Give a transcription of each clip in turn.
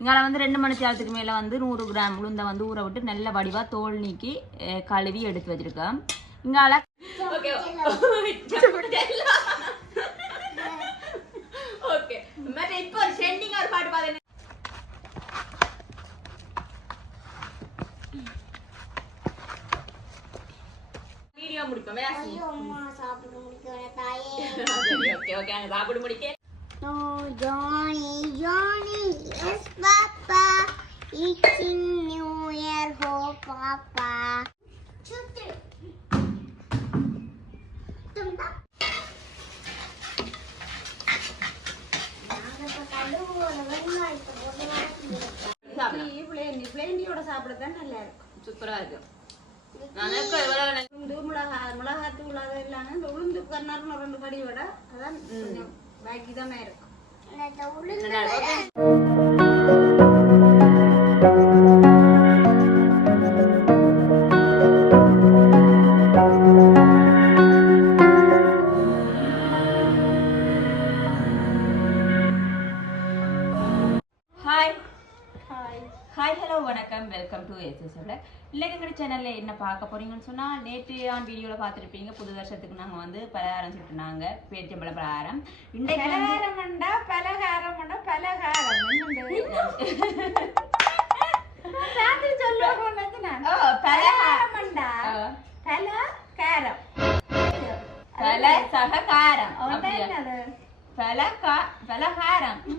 இங்கால வந்து ரெண்டு மணி நேரத்துக்கு மேலே வந்து நூறு கிராம் உளுந்தை வந்து ஊற விட்டு நல்ல வடிவா தோல் நீக்கி கழுவி எடுத்து வச்சிருக்கேன். இங்கால ஓகே ஓகே மற்ற இப்போ ட்ரெண்டிங்காக ஒரு பாட்டு பாருங்க வீடியோ முடிப்போம் அம்மா சாப்பிட முடிக்கிற தாயே. ஓகே ஓகே அங்கே சாப்பிட முடிக்க. No, Johnny, Johnny, yes, Papa. Eating New Year, oh, Papa. Tumba. பிளேண்டியோட சாப்பிடத்தான் நல்லா இருக்கும் சூப்பரா இருக்கு எனக்கு எவ்வளவு உளுந்து மிளகா மிளகாத்தூள் அது இல்லாம இந்த உளுந்து கண்ணாரு ரெண்டு கடி விட அதான் கொஞ்சம் பாக்கி என்ன பார்க்க போறீங்கன்னு சொன்னா நேற்று ஆன் வீடியோல பார்த்துருப்பீங்க. புது வருஷத்துக்கு நாங்க வந்து பலகாரம் சுட்டுனாங்க. பேச்சம்பழ பலகாரம். இன்றைக்கு பலகாரம். ஓ, பலகாரம் ஆ. பலகாரம். பல சககாரம். அவன் அப்படியா? என்னது? பலகா பலகாரம்.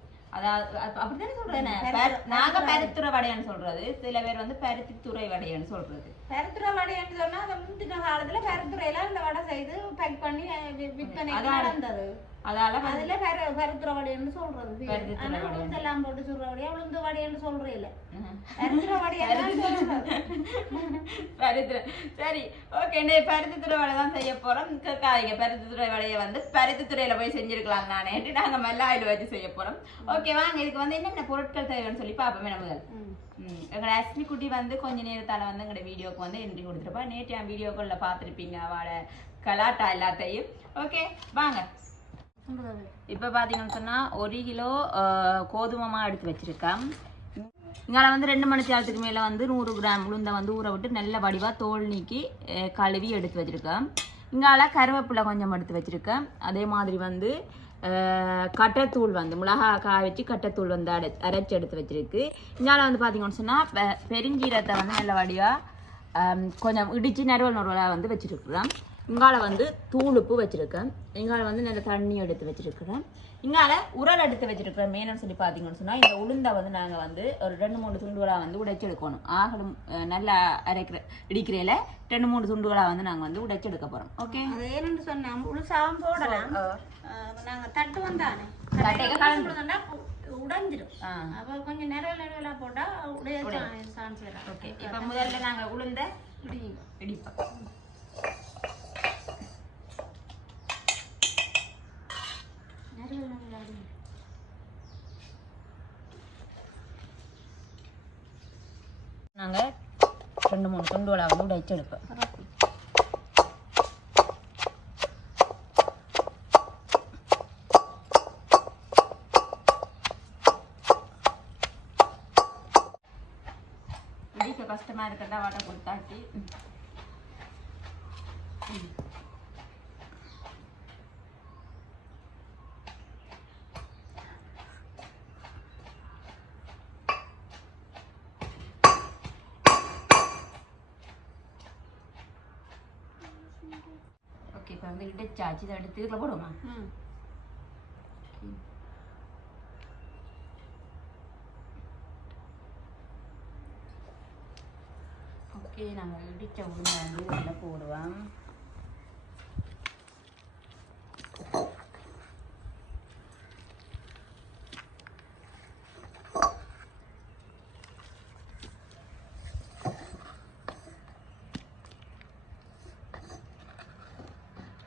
அதாவது அப்ப- அப்படித்தானே சொல்றேன் நாங்க பருத்துறை வடைன்னு சொல்றது. சில பேர் வந்து பருத்தித்துறை வடைன்னு சொல்றது. பருத்துறை வடைன்னு சொன்னா அந்த முந்தின காலத்துல பருத்துறையில அந்த வடை செய்து பேக் பண்ணி விற்பனை. நடந்தது. அதால அதுல பரு பருத்துறை வடைன்னு சொல்றது ஆனா வடை. உளுந்தெல்லாம் போட்டு சுடுற வடையா உளுந்து வடைன்னு சொல்றே இல்ல. பருத்துறை சரி ஓகே இன்னைக்கு பருத்தித்துறை வடை தான் செய்ய போறோம். கேட்காதீங்க பருத்தித்துறை வடையை வந்து பருத்தித்துறையில போய் செஞ்சிருக்கலாம் நானே. நாங்க மெல்லாயில் வச்சு செய்ய போறோம் ஓகே வாங்க இதுக்கு வந்து என்னென்ன பொருட்கள் தேவைன்னு சொல்லி பார்ப்போமே நம்ம எங்களோட அஸ்மி குட்டி வந்து கொஞ்ச நேரத்தால வந்து எங்களோட வீடியோக்கு வந்து என்ட்ரி கொடுத்துருப்பா நேற்று என் வீடியோக்குள்ள பார்த்துருப்பீங்க அவளை கலாட்டா எல்லாத்தையும் ஓகே வாங்க இப்போ பார்த்தீங்கன்னு சொன்னால் ஒரு கிலோ கோதுமமாக எடுத்து வச்சுருக்கேன். இங்கே வந்து ரெண்டு மணி நேரத்துக்கு மேலே வந்து நூறு கிராம் உளுந்தை வந்து ஊற விட்டு நல்ல வடிவாக தோல் நீக்கி கழுவி எடுத்து வச்சுருக்கேன். இங்கால கருவேப்பிலை கொஞ்சம் எடுத்து வச்சுருக்கேன். அதே மாதிரி வந்து கட்டத்தூள் கட்டைத்தூள் வந்து மிளகா காய வச்சு கட்டைத்தூள் வந்து அரை அரைச்சி எடுத்து வச்சுருக்கு. இங்கால வந்து பார்த்தீங்கன்னு சொன்னால் பெருஞ்சீரத்தை வந்து நல்ல வடிவாக கொஞ்சம் இடித்து நறுவல் நறுவலாக வந்து வச்சுருக்குறேன். இங்கால வந்து தூளுப்பு வச்சிருக்கேன். இங்கால வந்து நல்ல தண்ணி எடுத்து வச்சிருக்கிறேன். இங்கால உரல் எடுத்து வச்சிருக்கிறேன் மேலும் சொல்லி பார்த்தீங்கன்னு சொன்னா இந்த உளுந்தை வந்து நாங்க வந்து ஒரு ரெண்டு மூணு துண்டுகளா வந்து உடைச்சு எடுக்கணும் ஆகலும் நல்லா அரைக்கிற இடிக்கிறேல ரெண்டு மூணு துண்டுகளா வந்து நாங்க வந்து உடைச்சு எடுக்க போறோம். ஓகே அது ஏன்னு சொன்னா முழுசாவும் போடலாம். அஹ், நாங்க தட்டு வந்தானே ஆ. அப்ப கொஞ்சம் நிறைய நிறைய போட்டா உடைய சான்ஸ் ஓகே இப்போ முதல்ல நாங்க உளுந்த. இடிப்போம். நாங்கள் ரெண்டு மூணு துண்டுகளா வந்து உடைச்சு எடுப்போம். இடிக்க கஷ்டமாக இருக்கிறதா வாட்டை கொடுத்தாட்டி ஓகே இப்போ இடிச்சாச்சு இதை எடுத்து இதில் போடுவோமா. ஓகே நாங்கள் இடித்த உளுந்தை வந்து இதில் போடுவோம்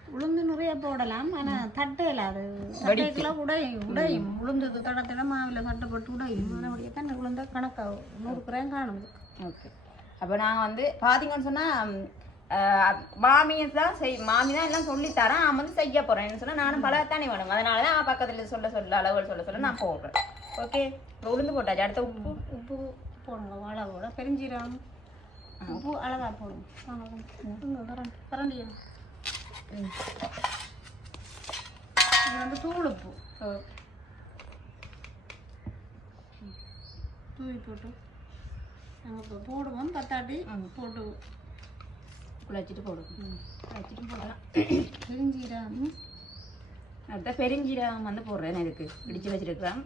உளுந்து நிறைய போடலாம். ஆனா தட்டுல அது தட்டுக்குள்ள உடையும் உடையும். உளுந்து தடத்துல மாவுல தட்டு போட்டு உடையும். மறுபடியும் தான் உளுந்தா கணக்காகும். நூறு கிராம் காணும் ஓகே. அப்போ நாங்கள் வந்து பார்த்தீங்கன்னு சொன்னால் மாமியை தான் செய் மாமி தான் எல்லாம் சொல்லித் தரேன் அவன் வந்து செய்ய போகிறேன்னு சொன்னால் நானும் பழகத்தானே வேணும். அதனால தான் பக்கத்தில் சொல்ல சொல்ல அளவுகள் சொல்ல சொல்ல நான் போடுறேன். ஓகே? உளுந்து போட்டாச்சு. அடுத்த உப்பு? உப்பு போடணும். அளவோட பெருஞ்சீரகம். உப்பு அழகா போடும் கரண்டியா இது வந்து தூள் உப்பு தூவி போட்டு நாங்கள் இப்போ போடுவோம் பத்தாட்டி போட்டு குழச்சிட்டு போடுவோம் குழச்சிட்டு போடலாம் பெருஞ்சீரகம் அடுத்த பெருஞ்சீரகம் வந்து போடுறேன் இதுக்கு இடிச்சு வச்சிருக்கிறேன்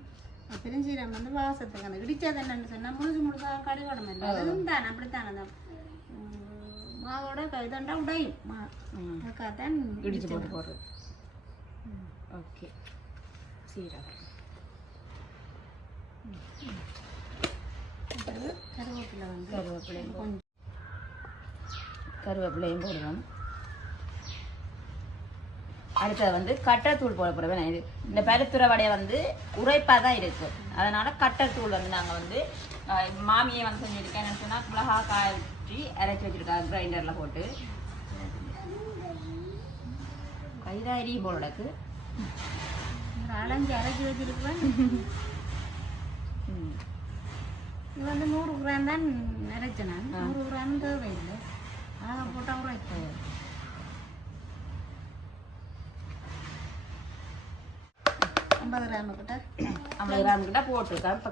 பெருஞ்சீரகம் வந்து வாசத்துக்கு அந்த இடிச்சது என்னன்னு சொன்னா முழுசு முழுசா கடிவாடம் இல்லை அதுவும் தான் அப்படித்தான் அந்த மாவோட இதண்டா உடையும் மா. அதுக்காகத்தான் இடிச்சு போட்டு போடுறது ஓகே சீரகம் கருவேப்பிலை வந்து கருவேப்பிலையும் கொஞ்சம் கருவேப்பிலையும் போடுவோம் அடுத்தது வந்து கட்டத்தூள் போட போகிறோம் இது இந்த பருத்துறை வடையை வந்து உரைப்பாக தான் இருக்குது அதனால் கட்டத்தூள் வந்து நாங்கள் வந்து மாமியை வந்து செஞ்சுருக்கேன் என்ன சொன்னால் மிளகா காய்ச்சி இறச்சி வச்சிருக்காங்க கிரைண்டரில் போட்டு. கைதாயிரியும் போலக்கு அலைஞ்சு அரைச்சி வச்சிருக்கிறேன் இது வந்து நூறு கிராம் தான் நிறைச்சேன் நான். நூறு கிராம் தேவையில்லை. ஆக போட்டால் உரைக்கும் ஐம்பது கிராம் கிட்ட. ஐம்பது கிராம் கிட்ட போட்டிருக்கேன். இப்போ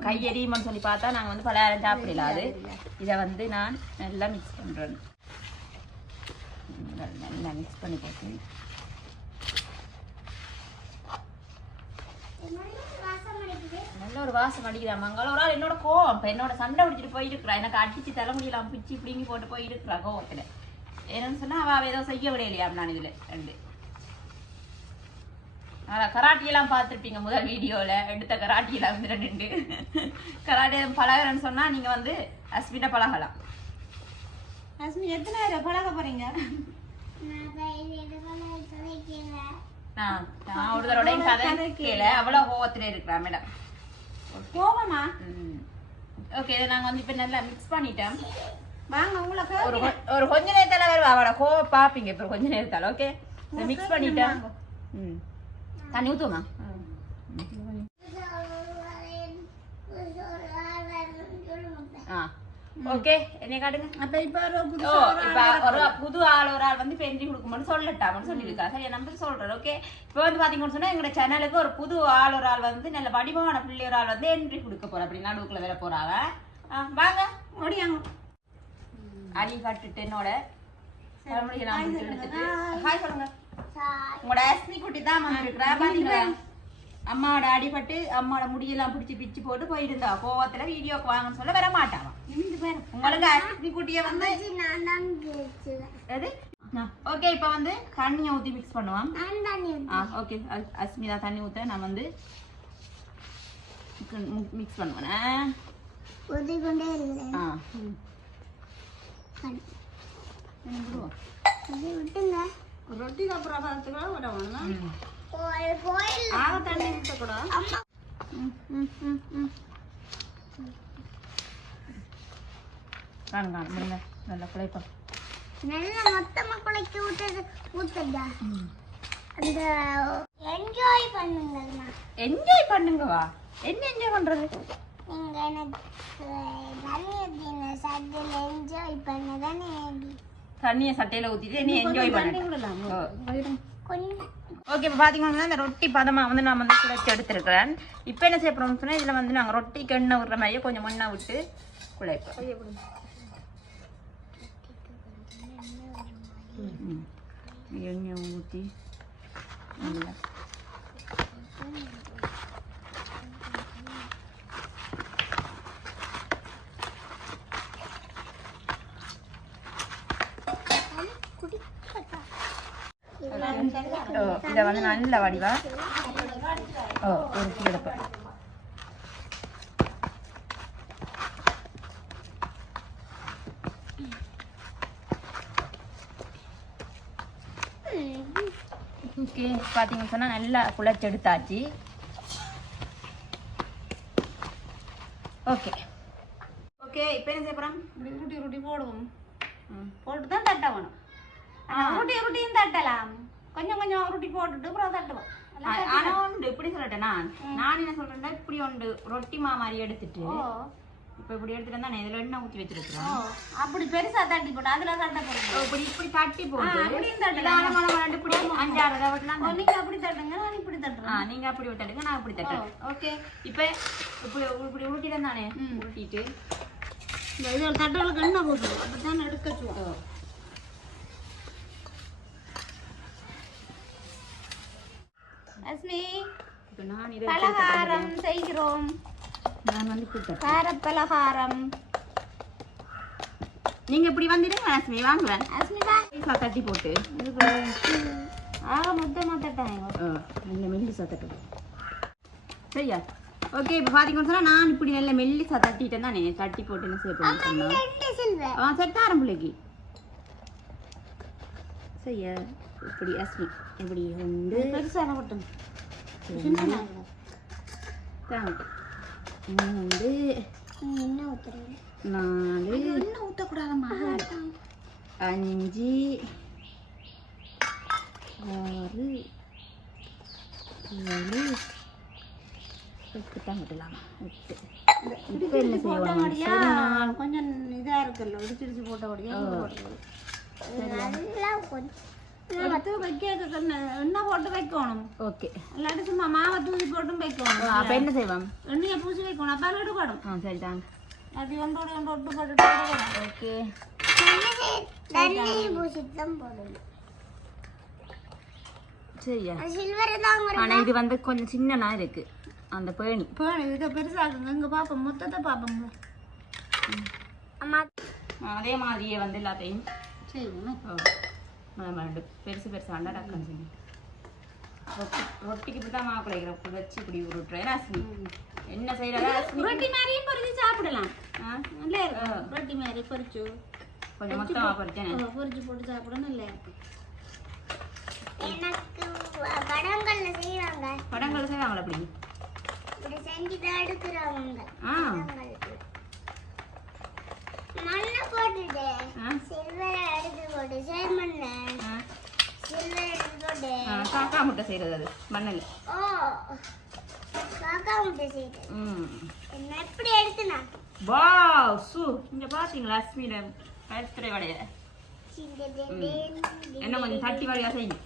சொல்லி பார்த்தா நாங்கள் வந்து பலகாரம் சாப்பிடல அது. இதை வந்து நான் நல்லா மிக்ஸ் பண்ணுறேன் நல்லா மிக்ஸ் பண்ணி போட்டு வாசம் அடிக்குது நல்ல ஒரு வாசம் அடிக்கிறா மங்கள ஒரு ஆள் என்னோட கோவம். இப்போ என்னோட சண்டை பிடிச்சிட்டு போயிருக்கிறா. எனக்கு அடிச்சு தலைமுடியெல்லாம் பிடிச்சி பிடிங்கி போட்டு போயிருக்கிறா கோவத்தில். என்னன்னு சொன்னா அவள் ஏதோ செய்ய விடையிலையா நான் இதில் ரெண்டு. அதான் கராட்டியெல்லாம் பார்த்துருப்பீங்க முதல் வீடியோவில் எடுத்த கராட்டியெல்லாம் வந்து ரெண்டு. கராட்டே பழகிறேன்னு சொன்னால் நீங்கள் வந்து அஸ்வினை பழகலாம். அஸ்மி எத்தனை நேரம் பழக போறீங்க? நான் ஒரு தடவையும் கதை கேள. அவ்வளோ கோவத்தில் இருக்கிறா மேடம். கோவமா ஓகே இதை நாங்கள் வந்து இப்போ நல்லா மிக்ஸ் பண்ணிட்டோம். வாங்க உங்களுக்கு ஒரு ஒரு கொஞ்ச நேரத்தால வருவா அவளை கோ பாப்பீங்க இப்போ கொஞ்ச நேரத்தால ஓகே இதை மிக்ஸ் பண்ணிட்டேன் ம். தண்ணி ஊற்றுமா ஆ. ஓகே என்னை காட்டுங்க அப்ப இப்ப ஒரு புது ஆள் ஒரு ஆள் வந்து பெயிண்டிங் கொடுக்கும்போது சொல்லட்டாமனு சொல்லியிருக்கா சரி நம்பர் சொல்றேன் ஓகே இப்போ வந்து பாத்தீங்கன்னு சொன்னா எங்களோட சேனலுக்கு ஒரு புது ஆள் ஒரு ஆள் வந்து நல்ல வடிவான பிள்ளை ஒரு ஆள் வந்து என்ட்ரி கொடுக்க போறா அப்படி நடுவுக்குள்ள வர போறாங்க வாங்க ஓடியாங்க அடி கட்டுட்டு என்னோட ஹாய் சொல்லுங்க உங்களோட அஸ்மி குட்டி தான் வந்திருக்கிறா பாத்தீங்களா அம்மாவோட அடிபட்டு அம்மாவோட முடியெல்லாம் பிடிச்சி பிச்சு போட்டு போயிருந்தா. கோவத்துல வீடியோக்கு வாங்கன்னு சொல்ல வர மாட்டாவா? உங்களுக்கு அஸ்மி குட்டிய வந்து. எது? ஓகே இப்போ வந்து தண்ணியை ஊற்றி மிக்ஸ் தான் ஆ ஓகே அஸ்மிதா தண்ணி ஊற்ற நான் வந்து மிக்ஸ் பண்ணுவேன். ஊதிக்கொண்டே இருக்கிறேன் ஆ. விட்டுங்க. ரொட்டி அப்புறம் பார்த்துக்கலாம் விட வேணும் ம். ஒரு கோயில் ஆக தண்ணி ஊற்றக்கூடாது அம்மா. ம், ம், ம், ம். காணும் காணும் முடிங்க நல்லா குழைப்போம் நல்ல மொத்தமா குழைக்க ஊட்டது ஊத்துடா அந்த என்ஜாய் பண்ணுங்கம்மா. என்ஜாய் பண்ணுங்க வா என்ன என்ஜாய் பண்றது? நீங்க எனக்கு தண்ணி ஊத்தின சட்டில் என்ஜாய் பண்ண தானே தண்ணியை சட்டையில ஊத்திட்டு என்ன என்ஜாய் பண்ண. கொஞ்சம். ஓகே இப்போ பார்த்தீங்கன்னா இந்த ரொட்டி பதமாக வந்து நான் வந்து குழைச்சி எடுத்துருக்கிறேன். இப்போ என்ன செய்ய போகிறோம்னு சொன்னால் இதில் வந்து நாங்கள் ரொட்டிக்கு எண்ணெய் விடுற மாதிரியே கொஞ்சம் மண்ணை விட்டு குழைப்போம். ம். எண்ணெய் ஊற்றி நல்லா ஓ இதை வந்து நல்ல வடிவா? ஓ ஒரு எடுப்பேன் ஓகே பார்த்தீங்கன்னு சொன்னா நல்லா குழச்செடுத்தாச்சு. ஓகே. ஓகே இப்போ என்ன செய்ய போகிறோம் இப்படி உருட்டி உருட்டி போடுவோம். ம் போட்டு தான் தட்ட வேணும். உருட்டி உருட்டியும் தட்டலாம். கொஞ்சம் கொஞ்சம் உருட்டி போட்டுட்டு அப்புறம் தட்டுவோம். ஆனா உண்டு. இப்படி சொல்லட்டேன் நான் நான் என்ன சொல்றேன்னா இப்படி உண்டு. ரொட்டி மா மாதிரி எடுத்துட்டு இப்ப இப்படி எடுத்துட்டு வந்தா இதுல எண்ணெய் ஊத்தி ஓ வச்சிருக்கிறேன். அப்படி பெருசா தட்டி போட்டு அதுல தட்ட போடுங்க. இப்படி இப்படி தட்டி போட்டு இப்படி அஞ்சாறு தடவைலாம் ஓ, நீங்க அப்படி தட்டுங்க நான் இப்படி தட்டுறேன். நீங்க அப்படி விட்டாடுங்க நான் இப்படி தட்டேன் ஓகே. இப்ப இப்படி இப்படி உருட்டிட்டேன் தானே? உருட்டிட்டு இந்த இது தட்டுகளுக்கு எண்ணெய் போட்டுருவோம். அப்பதான் எடுக்கச்சுவோம் அஸ்மி பலகாரம் செய்கிறோம். நான் வந்து இப்படி தட்டேன் கார பலகாரம் நீங்க இப்படி வந்துடுங்க லட்சுமி வாங்குவேன் அஸ்மி வா. தட்டி போட்டு. ஆக மொத்தமா தட்டாங்க நல்ல மெல்லிசா தட்டு. சரியா? ஓகே இப்போ பார்த்தீங்கன்னு சொன்னா நான் இப்படி நல்ல மெல்லிசா தட்டிட்டேன் தானே? தட்டி போட்டு என்ன செய்ய ஆ செட்டாரம் பிள்ளைக்கு. சரியா? இப்படி அஸ்மி இப்படி உண்டு பெருசாக மட்டும். ஊத்துறீங்க? நாலு. ஊற்றக்கூடாதம்மா அஞ்சு. ஆறு. ஏழு. எட்டு தான் விடலாமா எட்டு இப்போ என்ன செய்வோம் போட்டபடியா கொஞ்சம் இதா இருக்குல்ல இடிச்சிடிச்சு போட்டபடியா நல்லா கொஞ்சம் எடுத்து வைக்க எண்ணெய் போட்டு வைக்கணும் ஓகே இல்லாட்டி சும்மா மாவை தூசி போட்டும் வைக்கணும் அப்போ என்ன செய்வோம் எண்ணெயை பூசி வைக்கணும் அப்போ எடுக்கணும் ஆ சரி தாங்க அப்படி ஒன்றோட ஒன்று ஒட்டு போட்டுட்டு எடுக்கணும். ஓகே தண்ணி பூசிட்டு தான் போடணும் சரியா சில்வர் தான் ஒரு ஆனால் இது வந்து கொஞ்சம் சின்னனா இருக்கு அந்த பேணி இப்போ இதை இங்கே பார்ப்போம் மொத்தத்தை பார்ப்போங்க அம்மா அதே மாதிரியே வந்து எல்லாத்தையும் செய்வோம் பெருசு பெருசாண்டா டக்குன்னு செய்யணும் ரொட்டி ரொட்டிக்கு இப்படி தான் மாப்பிள்ளை இப்படி வச்சு இப்படி உருட்டுறேன் ரஸ்மி என்ன செய்யறதா ரஸ்மி ரொட்டி மாதிரியும் பொரிச்சு சாப்பிடலாம். நல்லா இருக்கும். ரொட்டி மாதிரி பொரிச்சு கொஞ்சம் மொத்தமாக பறிச்சேன் ஓ, பொரிச்சு போட்டு சாப்பிட நல்லா இருக்கும். எனக்கு படங்கள்ல செய்வாங்க. படங்கள் செய்வாங்களா அப்படி? இப்படி செஞ்சு தான் எடுக்கிறவங்க ஆ மண்ணை போட்டுட்டு ஆ. சில்வரை எடுத்து போட்டு சேர்மண்ணை ஆ. சில்வர் எடுத்து போட்டு ஆ, காக்கா முட்டை செய்கிறது அது மண்ணில் ஓ காக்கா முட்டை செய்யுது ம். என்ன எப்படி எடுத்துனா? வாவ் சூ. இங்கே பார்த்தீங்களா லக்ஷ்மியோட பர்த்டே வடைய. என்ன கொஞ்சம் தட்டி வழியாக செய்யும்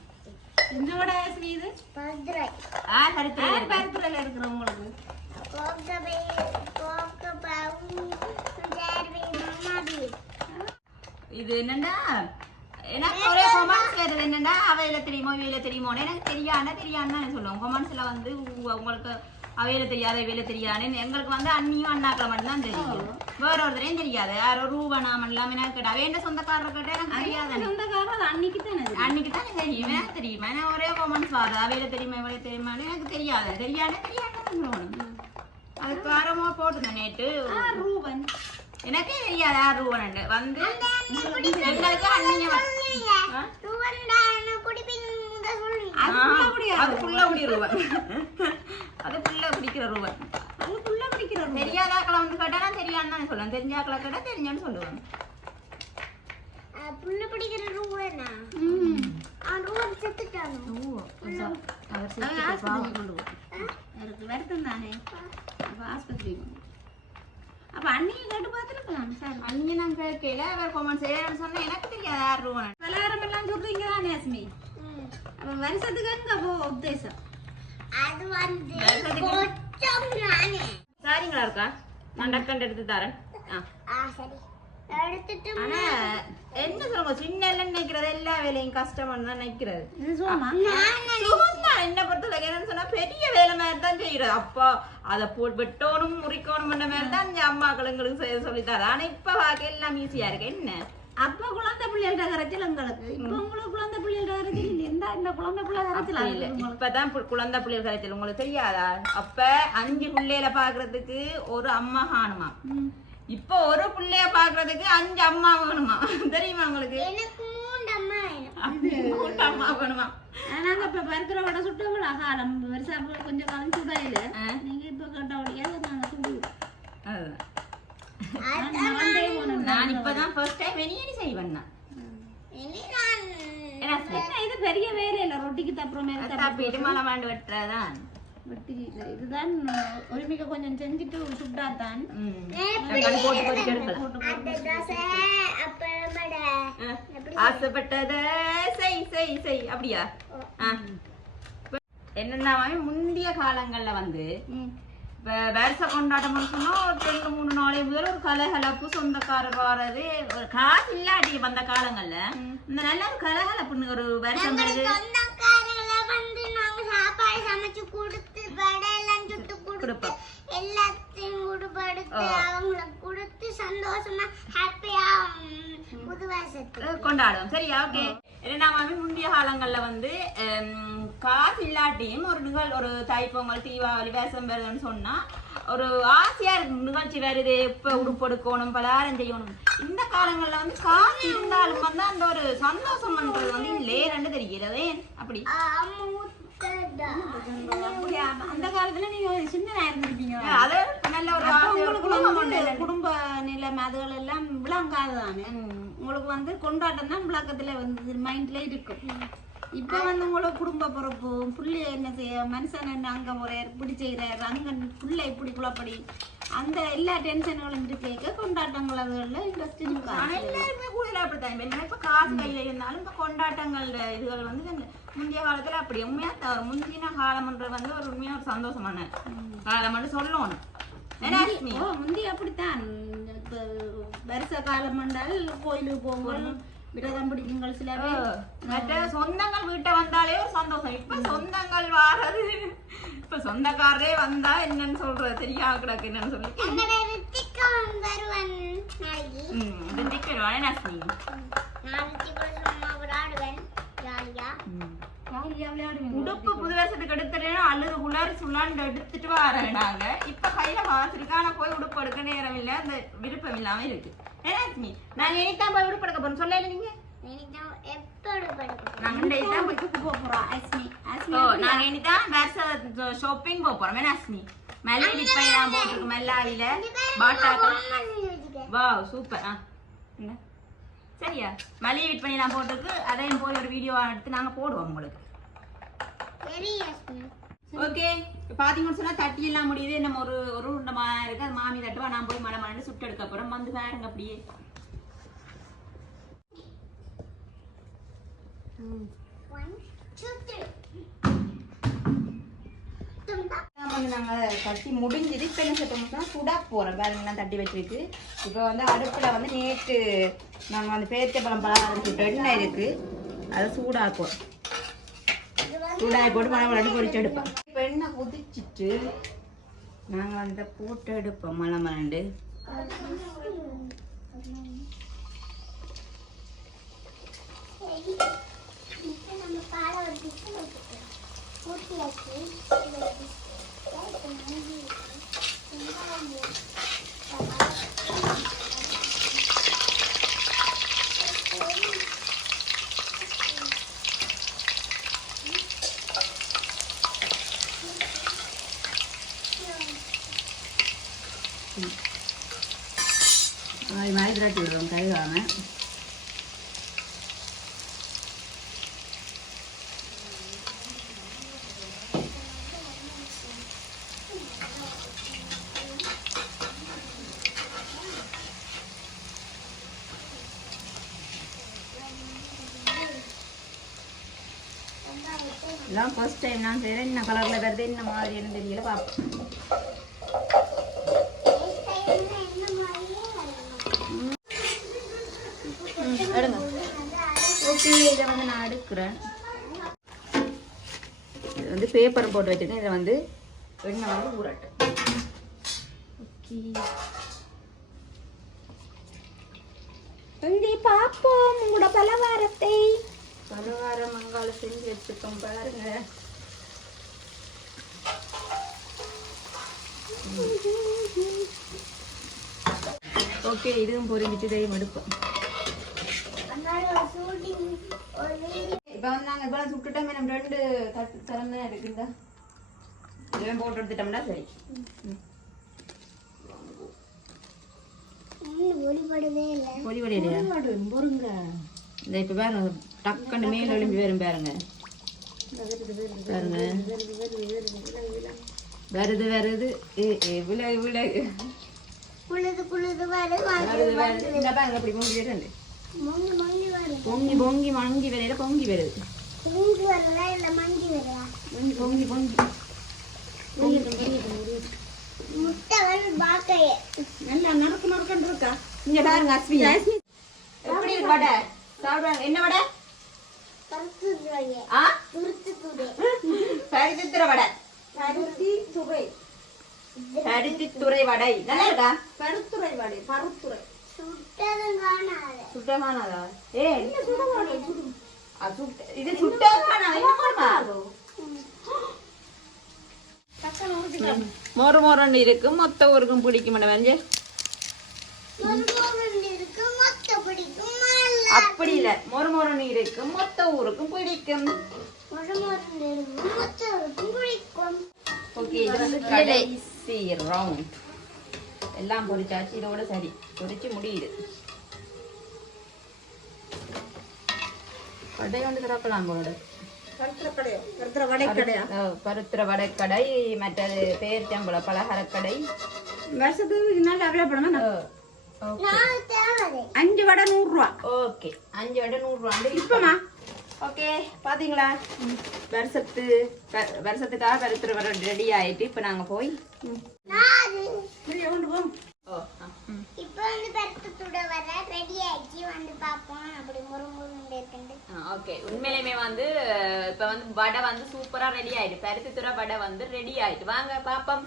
இதோட இது? பதுரை ஆ சரித்திரம் இருக்கு. பருப்புல இருக்கிறவங்களுக்கு கோக்கபை கோக்கபாவு ஜார்வி மம்மாபி இது என்னன்னா எனக்கு ஒரே கொமெண்ட்ஸ் வருது என்னன்னா அவையில தெரியுமோ இவையில தெரியுமோன்னு எனக்கு தெரியாண்டா தெரியான்னு சொல்லுவோம் கொமெண்ட்ஸ்ல வந்து உங்களுக்கு அவையில தெரியாத இவையில தெரியாதுன்னு எங்களுக்கு வந்து அண்ணியும் அண்ணாக்களை மட்டும் தான் தெரியும் வேற ஒருத்தரையும் தெரியாது. யாரோ ரூபா நாம இல்லாம எனக்கு கேட்டா அவன் சொந்தக்காரர் கேட்டா எனக்கு தெரியாது சொந்தக்காரர் அது அன்னைக்கு தானே. அன்னைக்கு தான் தெரியும். எனக்கு தெரியுமா? எனக்கு ஒரே கொமெண்ட்ஸ் வருது அவையில தெரியுமா இவையில தெரியுமான்னு எனக்கு தெரியாது. தெரியாத தெரியாத சொல்லணும் அதுக்கு வாரமா போட்டுருந்தேன் நேற்று ரூபன். எனக்கே தெரியாது யார் ரூபன் வந்து எங்களுக்கு அது புள்ள குடி ரூபன் அது புள்ள பிடிக்கிற ரூபன் அதுக்குள்ள பிடிக்கிற ரூபன் தெரியாதாக்களை வந்து கேட்டா நான் தெரியான்னு தான் சொல்லுவேன். தெரிஞ்சாக்களை கேட்டா தெரிஞ்சான்னு சொல்லுவேன். புள்ள பிடிக்கிற ரூவனா? ம். அவன் ரூவன் செத்துட்டானோ? அவர் அவன் செத்துட்டு ஆஸ்பத்திரிக்கு கொண்டு போ எனக்கு வருத்தம் தானே? அப்போ ஆஸ்பத்திரிக்கு கொண்டு போ. அப்ப அண்ணியை கேட்டு பார்த்துருக்கலாம் சார்? அண்ணிய நான் கேட்கல. அவர் கொமெண்ட் செய்யறேன்னு சொன்னா எனக்கு தெரியாது. யார் ரூபன் பலகாரம் எல்லாம் சொல்றீங்க தானே அஸ்மி அப்ப வருஷத்துக்கு எங்க போ உத்தேசம்? அது வந்து கொஞ்சம் நானே. சாரிங்களா இருக்கா? நான் டக்கண்ட் எடுத்து தரேன். ஆ. ஆ சரி. என்ன சொல்லுங்க சின்ன நினைக்கிறது எல்லா வேலையும் கஷ்டம்னு தான் நினைக்கிறது. என்ன பொறுத்தவரைக்கும் என்னன்னு சொன்னா பெரிய வேலை மாதிரி தான் செய்யறது. அப்பா அதை போட்டு வெட்டணும் முறிக்கணும் மாதிரி தான் இந்த அம்மாக்கள் எங்களுக்கு செய்ய சொல்லித்தாரு ஆனா இப்ப பார்க்க எல்லாம் ஈஸியா இருக்கு. என்ன? அப்ப குழந்தை பிள்ளைகள கரைச்சல் இப்ப உங்களுக்கு குழந்தை பிள்ளைகள கரைச்சல் இல்லை எந்த இந்த குழந்தை பிள்ளை கரைச்சல் இல்ல. இப்பதான் குழந்தை பிள்ளைகள் கரைச்சல். உங்களுக்கு தெரியாதா? அப்ப அஞ்சு பிள்ளைகளை பாக்குறதுக்கு ஒரு அம்மா காணுமா இப்ப ஒரு பிள்ளைய பாக்குறதுக்கு அஞ்சு அம்மா வேணுமா? தெரியுமா உங்களுக்கு? எனக்கு மூணு அம்மா வேணும். மூணு அம்மா வேணுமா? நாங்க இப்ப பருக்கிற வடை சுட்டவங்களா? காலம் இப்ப கொஞ்சம் காலம் சுடையில. நீங்க இப்ப கேட்டபடியா நாங்க சுடுவோம். நான் இப்பதான் ஃபர்ஸ்ட் டைம் வெளியே செய்வேன் நான். இது பெரிய வேலை இல்ல ரொட்டிக்கு தப்புறமே தப்பிட்டு மலை மாண்டு வெட்டுறதான் வெட்டி இதுதான் ஒருமிக்க கொஞ்சம் செஞ்சுட்டு. ஆசைப்பட்டத செய் செய் செய். அப்படியா? என்னன்னா முந்தைய காலங்கள்ல வந்து இப்ப வருஷ கொண்டாட்டம் சொன்னா ஒரு ரெண்டு மூணு நாளை முதல் ஒரு கலகலப்பு சொந்தக்காரர் வாரது ஒரு காசு இல்லாட்டி வந்த காலங்கள்ல இந்த நல்ல ஒரு கலகலப்புன்னு ஒரு வருஷம் வந்து நாங்க சாப்பாடு சமைச்சு கொடுத்து வடை எல்லாம் சுட்டு கொடுத்து. எல்லாத்தையும் கொடுப்படுத்து அவங்களுக்கு கொடுத்து சந்தோஷமா ஹாப்பியா புது வருஷத்துக்கு கொண்டாடுவோம். சரியா? ஓகே. என்னன்னா மாமி முந்தைய காலங்கள்ல வந்து காசு இல்லாட்டியும் ஒரு நிகழ் ஒரு தைப்பொங்கல் தீபாவளி வேஷம் வருதுன்னு சொன்னா ஒரு ஆசையா இருக்கு நிகழ்ச்சி வருது இப்ப உடுப்பு எடுக்கணும் பலகாரம் செய்யணும். இந்த காலங்கள்ல வந்து காசு இருந்தாலும் வந்து அந்த ஒரு சந்தோஷம் பண்றது வந்து இல்லையே ரெண்டு தெரிகிறதே. அப்படி? அந்த காலத்துல நீங்க சின்ன இருந்திருப்பீங்க. அது நல்ல ஒரு உங்களுக்கு குடும்ப நிலைமை அதுகள் எல்லாம் விளங்காது தானே? உங்களுக்கு வந்து கொண்டாட்டம் தான் விளக்கத்துல வந்து மைண்ட்ல இருக்கும். இப்ப வந்து உங்களுக்கு குடும்ப பொறுப்பு புள்ளி என்ன செய்ய மனுஷன் என்ன அங்க போறார் இப்படி செய்யறாரு அங்க புள்ளை இப்படி குழப்படி அந்த எல்லா டென்ஷன்களும் இருக்க கொண்டாட்டங்கள் அதுகள்ல இன்ட்ரெஸ்ட் ஆனா எல்லாருமே கூடுதலா அப்படித்தான். இப்ப என்ன இப்ப காசு கையில இருந்தாலும் இப்ப கொண்டாட்டங்கள் இதுகள் வந்து முந்தைய காலத்துல அப்படி உண்மையா த- முந்தின காலம்ன்றது வந்து ஒரு உண்மையா ஒரு சந்தோஷமான காலம் மட்டும் சொல்லணும். முந்தி அப்படித்தான். இப்ப வருஷ காலம் என்றால் கோயிலுக்கு போவோம் விரதம் பிடிக்குங்கள் சில ஓ, பேர் மற்ற சொந்தங்கள் வீட்டை வந்தாலே ஒரு சந்தோஷம். இப்ப சொந்தங்கள் வாரது. இப்ப சொந்தக்காரரே வந்தா என்னன்னு சொல்றது? தெரியாம கிடக்கு என்னன்னு சொல்லி. ரித்திகவன் வருவன். நாளைக்கு. உடுப்பு புது வருஷத்துக்கு எடுத்துட்டேன்னா அழுது குளார் சுள்ளாண்டு எடுத்துட்டு வரோம் நாங்க. இப்ப கையில வாசிருக்கு. ஆனா போய் உடுப்பு எடுக்க நேரம் இல்ல. அந்த விருப்பம் இல்லாம இருக்கு. லட்சுமி? நாங்க? இனித்தான் போய் உடுப்பு எடுக்க போறோம் சொல்லல நீங்க இனிதான் இனிதான் ஷாப்பிங் போறோம். அஸ்மி விற்பனை தான் போட்டிருக்கு மெல்லாரியில பாட்டாக்கள் வாவ் சூப்பர். ஆ என்ன? சரியா? மல்லிகை விற்பனை தான் போட்டிருக்கு அதையும் போய் ஒரு வீடியோ எடுத்து நாங்க போடுவோம் உங்களுக்கு. ஓகே பாத்தீங்கன்னு சொன்னா தட்டி எல்லாம் முடியுது. நம்ம ஒரு ஒரு உருண்டமா இருக்கு. அது மாமி தட்டுவா. நான் போய் மலை மலை சுட்டு எடுக்க போறோம் வந்து பாருங்க அப்படியே. ஒன் டூ த்ரீ வந்து நாங்கள் தட்டி முடிஞ்சது இப்போ என்ன செய்யணும்னா சுடா போகிறோம் பாருங்கலாம் தட்டி வச்சிருக்கு. இப்போ வந்து அடுப்பில் வந்து நேற்று நாங்கள் வந்து பேரிச்சப்பழம் பழம் சுட்டு எண்ணெய் இருக்குது அதை சூடாக்குவோம். சூடாகி போட்டு மழை மலை பொறிச்சு எடுப்போம். இப்போ எண்ணெய் கொதிச்சிட்டு நாங்கள் வந்து போட்டு எடுப்போம். மழை மலண்டு இப்போ நம்ம பாலை ஒரு டிஷ்ஷில் வச்சுக்கலாம் ஊற்றி வச்சு இதில் ஒரு dish. இப்போ மஞ்சள் இருக்கு. வெங்காயம் இருக்கு. அது மாதிரி திராட்டி விடுறோம் கழுவாம எல்லாம் ஃபர்ஸ்ட் டைம் நான் செய்கிறேன் என்ன கலரில் வருது என்ன மாதிரின்னு தெரியல பார்ப்போம் Taste எடுங்க. ஓகே இதை வந்து நான் எடுக்கிறேன் இது வந்து பேப்பர் போட்டு வச்சிருக்கேன். இதை வந்து எண்ணெய் வந்து ஊறட்டு ஓகே இங்கே பார்ப்போம் உங்களோட பலகாரத்தை. பலவார மங்காள செஞ்சு வச்சுருக்கோம் பாருங்க. ஓகே இதுவும் பொரிஞ்சிட்டு இதையும் எடுப்போம் இப்போ வந்து நாங்கள் இப்போ சுட்டுட்டோமே நம்ம ரெண்டு தட்டு திறந்தா இருக்குதா இதுவும் போட்டு எடுத்துட்டோம்னா சரி. ம், ஒளிபடவே இல்லை வழியா பொருங்க இந்த இப்போ பாருங்க டக்குன்னு மேல் எழும்பி வரும் பாருங்க. பாருங்க. வருது வருது. ஏ விலகு விலகு. குளுது குளுது வரு வருது வருது. இந்த பாருங்க அப்படி பொங்கி வருது. பொங்கி பொங்கி மங்கி வரையில பொங்கி வருது. பொங்கி வரல இல்ல மங்கி வரல பொங்கி பொங்கி பொங்கி. முட்டை வந்து பாக்கையே நல்லா நறுக்கு நறுக்கன்னு இருக்கா? இங்க பாருங்க அஸ்வி எப்படி இருக்கு சாப்பிடுவாங்க. என்ன வடை? பருத்தித்துறை வடை. பருத்தி துறை பருத்தித்துறை வடை. நல்லா இருக்கா? பருத்துறை வாடை பருத்துறை. ஏ இது என்ன பண்ணுமா மொறு மொரண்டு இருக்கு. மொத்த ஊருக்கும் பிடிக்கும் வந்து மறுபடியும் இருக்கு மொத்த பிடிக்கும் மல்ல அப்படி இல்ல. மொறு மொரண்டு இருக்கு மொத்த ஊருக்கும் பிடிக்கும். ஓகே இது வந்து கடைசி ரவுண்ட் எல்லாம் பொரிச்சாச்சு. இதோட சரி. பொரிச்சு முடியுது. கடை ஒன்று திறக்கலாம் கடையா பருத்திர வடைக்கடை மற்றது பேர்த்தம்பள பலகாரக்கடை. வருஷத்துக்கு நல்லா தேவை அஞ்சு வடை நூறு ரூபா ஓகே அஞ்சு வடை நூறுரூவா இப்பமா ஓகே பாத்தீங்களா வருஷத்து வருஷத்துக்காக பருத்திர வடை ரெடி ஆயிட்டு இப்போ நாங்க போய் பருத்து வர ஓகே உண்மையிலுமே வந்து இப்போ வந்து வடை வந்து சூப்பரா ரெடி ஆயிட்டு பருத்தித்துறை வடை வந்து ரெடி ஆயிட்டு வாங்க பாப்போம்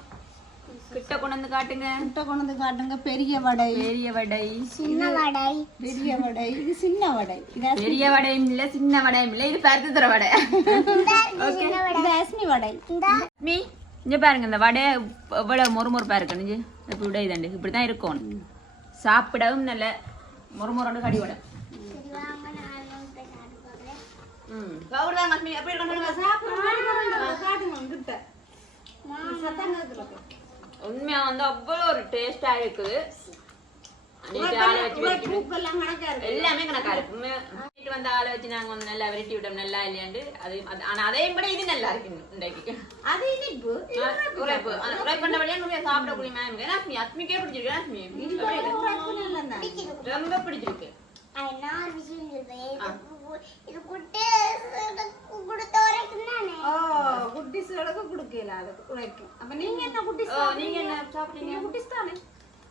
கிட்ட கொண்டு வந்து காட்டுங்க. முட்டை கொண்டு வந்து காட்டுங்க. பெரிய வடை. பெரிய வடை. சின்ன வடை. பெரிய வடை. இது சின்ன வடை. இது பெரிய வடையும் இல்ல சின்ன வடையும் இல்ல. இது பருத்தித்துறை வடை. இது அஸ்மி வடை. மீ இங்க பாருங்க இந்த வடை எவ்வளவு மொறுமொறுப்பா இருக்கு இப்படி விட இதாண்டு இப்படிதான் இருக்கும். சாப்பிடவும் நல்ல மொறுமொரோடு கடி வடை. சரி வாங்க நான் போய் சாப்பிட்டு ம் கவுடுதான் மஸ்மி எப்படி கிட்ட உண்மையா வந்து அவ்வளோ ஒரு டேஸ்டா இருக்குது. எல்லாமே கணக்கா இருக்கு. நேத்து வந்து ஆளை வச்சு நாங்க வந்து நல்லா விரட்டி விட்டோம் நல்லா இல்லையாண்டு. அது ஆனா அதையும் விட இது நல்லா இருக்கு இன்றைக்கு. அது இனிப்பு. ஆனா உரைப்பு பண்ண வழியா நிறைய சாப்பிடக்கூடிய மேம் ஏன்னா அஸ்மி அஸ்மிக்கே பிடிச்சிருக்கு அஸ்மி? ரொம்ப பிடிச்சிருக்கு. இது கு- இது குட்டை கொடுத்த வரைக்கும் தானே? ஓ குட்டிஸ்களுக்கு குடுக்கல அது உழைக்கும் அப்ப நீங்க என்ன குட்டிஸ் ஓ, நீங்க என்ன சாப்பிட்டீங்க? குட்டிஸ் தானே?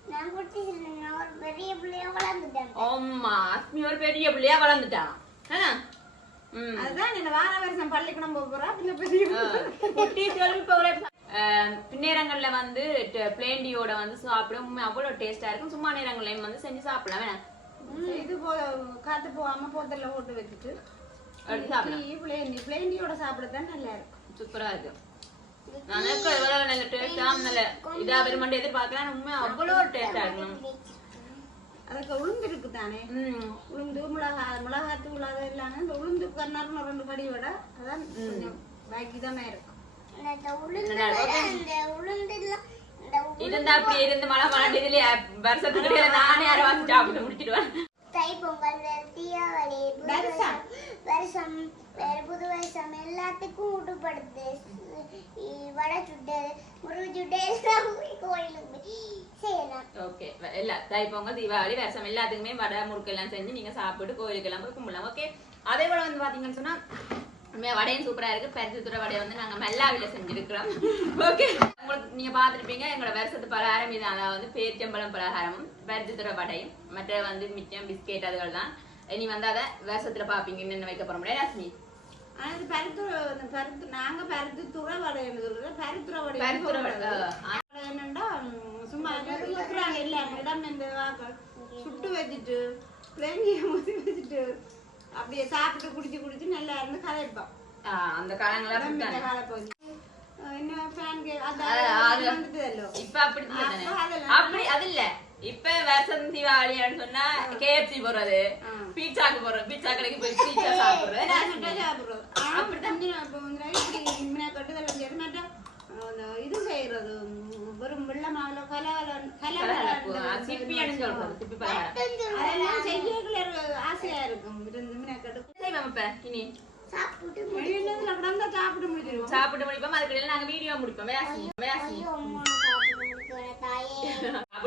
நான் குட்டி சொல்றேன் நான் ஒரு பெரிய பிள்ளைய வளர்ந்துட்டேன். ஆமா அஸ்மி ஒரு பெரிய பிள்ளையா? ம். அதுதான் இந்த வார வருஷம் பள்ளிக்கூடம் போறா பின்ன பெரிய அஹ், பின்னேரங்கள்ல வந்து பிளேண்டியோட வந்து சாப்பிட உண்மை அவ்வளவு டேஸ்டா இருக்கும். சும்மா நேரங்கள்லயும் வந்து செஞ்சு சாப்பிடலாம். வேணாம் இது போ காத்து போகாம போத்தல்ல ஓட்டு வச்சுட்டு பிளேண்டியோட சாப்பிடத்தான் நல்லா இருக்கும். சூப்பரா இருக்கு எனக்கு எவ்வளவு நல்ல டேஸ்டா நல்ல இதா வருமாண்டு எதிர்பார்க்கலாம் உண்மை அவ்வளவு டேஸ்டா இருக்கும். அதுக்கு உளுந்து இருக்கு தானே. உளுந்து மிளகா மிளகாத்தூள் அது இல்லாம இந்த உளுந்து கண்ணாரு ரெண்டு கடி விட அதான் கொஞ்சம் பாக்கி தானே இருக்கும் இந்த உளுந்து இந்த உளுந்துலாம் இந்த உளுந்து இருந்தா அப்படி இருந்து மழை மழை இதுலயே வருஷத்துக்கு நானே அரைவாசி சாப்பிட்டு முடிச்சிடுவேன். தை பொங்கல் தீபாவளி வருஷம். வருஷம் வேறு புது வருஷம் எல்லாத்துக்கும் ஊட்டுப்படுத்து வடை சுட்டு முருகு சுட்டு எல்லாம் போய் கோயிலுக்கு செய்யலாம். ஓகே. எல்லா தைப்பொங்கல் தீபாவளி வருஷம் எல்லாத்துக்குமே வடை முறுக்கு எல்லாம் செஞ்சு நீங்க சாப்பிட்டு கோயிலுக்கு எல்லாம் போய் கும்பிடலாம். ஓகே. அதே போல வந்து பாத்தீங்கன்னு சொன்னா உண்மையா வடையும் சூப்பரா இருக்கு. பருத்தித்துறை வடையை வந்து நாங்க மெல்லாவில செஞ்சிருக்கிறோம். ஓகே உங்களுக்கு நீங்க பாத்துருப்பீங்க எங்களோட வருஷத்து பலகாரம் இது. அதாவது பேரிச்சம்பழம் பலகாரமும் பருத்தித்துறை வடையும் மற்ற வந்து மிச்சம் பிஸ்கெட் அதுகள் தான். இனி வந்து அதை வருஷத்துல பாப்பீங்க என்ன வைக்க போற முடியாது ரஷ்மி ஆனா இது பருத்து இந்த பருத்து நாங்க பருத்து துறை வடை பருத்துறை வடை என்னன்னா சும்மா எல்லாரும் இடம் சுட்டு வச்சுட்டு பிள்ளைங்க ஊற்றி வச்சுட்டு அப்படியே சாப்பிட்டு குடிச்சு குடிச்சு நல்லா இருந்து கதைப்போம் அந்த காலங்களா இப்ப அப்படி அப்படி அது இல்ல. இப்ப வருஷம் தீபாவளின்னு சொன்னா கேஎஃப்சி போறது. பீட்சாக்கு போறோம் பீட்சா கடைக்கு போய் பீட்சா சாப்பிடுறது. இது செய்யறது வெறும் வெள்ளை மாவுல கலகல- கலகல கலகலப்பு, ஆ, சிப்பின்னு சொல்றது சிப்பி பலகாரம். அதெல்லாம் செய்யக்குள்ள ஒரு ஆசையா இருக்கும். இருந்து சாப்பிட்டு வெளியில சாப்பிட்டு முடிப்போம் அதுக்கு நாங்க வீடியோ முடிப்போம் வேசி வேசி ஐயோ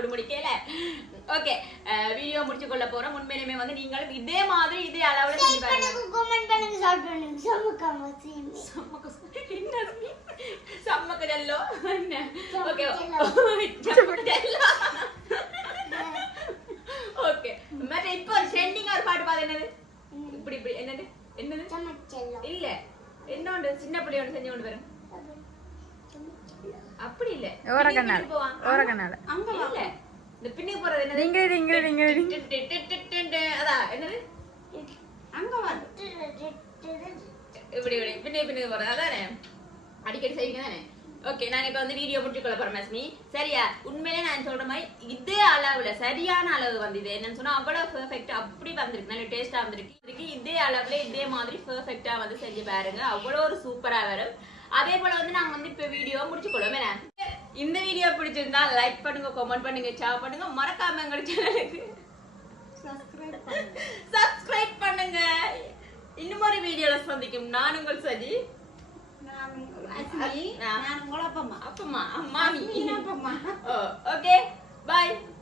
முடிக்கல ஓகே வீடியோ முடிச்சு கொள்ள போறோம் உண்மையிலுமே வந்து நீங்களும் இதே மாதிரி இதே அளவுல செஞ்சு பாருங்க கமெண்ட் பண்ணுங்க பண்ணுங்க என்ன ஓகே மற்ற இப்போ ட்ரெண்டிங்கா ஒரு பாட்டு பாது என்னது இப்படி இப்படி. என்னது? என்னது? இல்ல. என்னோண்டு சின்ன பிள்ளை ஒன்று செஞ்சு கொண்டு வரும். அப்படி இல்ல. ஓரக்கண்ணால. பின்னுக்கு போவான். ஓரக்கண்ணால. அங்க இல்ல. இந்த பின்னுக்கு போறது என்னது? டு- டு- டு. அதான் என்னது? அங்க வந்து இப்படி இப்படி. பின்னுக்கு பின்னுக்கு போறது. அதானே? அடிக்கடி செய்வீங்க தானே ஓகே நாங்க இப்ப வந்து வீடியோ முடிச்சு கொள்ள போறோம் மஸ்மி சரியா? உண்மையிலே நான் சொல்ற மாதிரி இதே அளவுல சரியான அளவு வந்து இது என்னன்னு சொன்னா அவ்வளவு பெர்ஃபெக்ட் அப்படி வந்திருக்கு. நல்ல டேஸ்டா வந்திருக்கு. இதுக்கு இதே அளவுல இதே மாதிரி பெர்ஃபெக்டா வந்து செஞ்சு பாருங்க. அவ்வளவு ஒரு சூப்பரா வரும். அதே போல வந்து நாங்க வந்து இப்ப வீடியோ முடிச்சு கொள்ளுவோம் என்ன? இந்த வீடியோ பிடிச்சிருந்தா லைக் பண்ணுங்க கமெண்ட் பண்ணுங்க ஷேர் பண்ணுங்க. மறக்காம எங்க சேனலுக்கு. சப்ஸ்கிரைப் பண்ணுங்க. இன்னும் ஒரு வீடியோல சந்திக்கும். நான் உங்கள் Saji. Asmi, nah, nah, ngolapama. Apa ma? Mami. Asmi, apa ma? Oh, okay. Bye.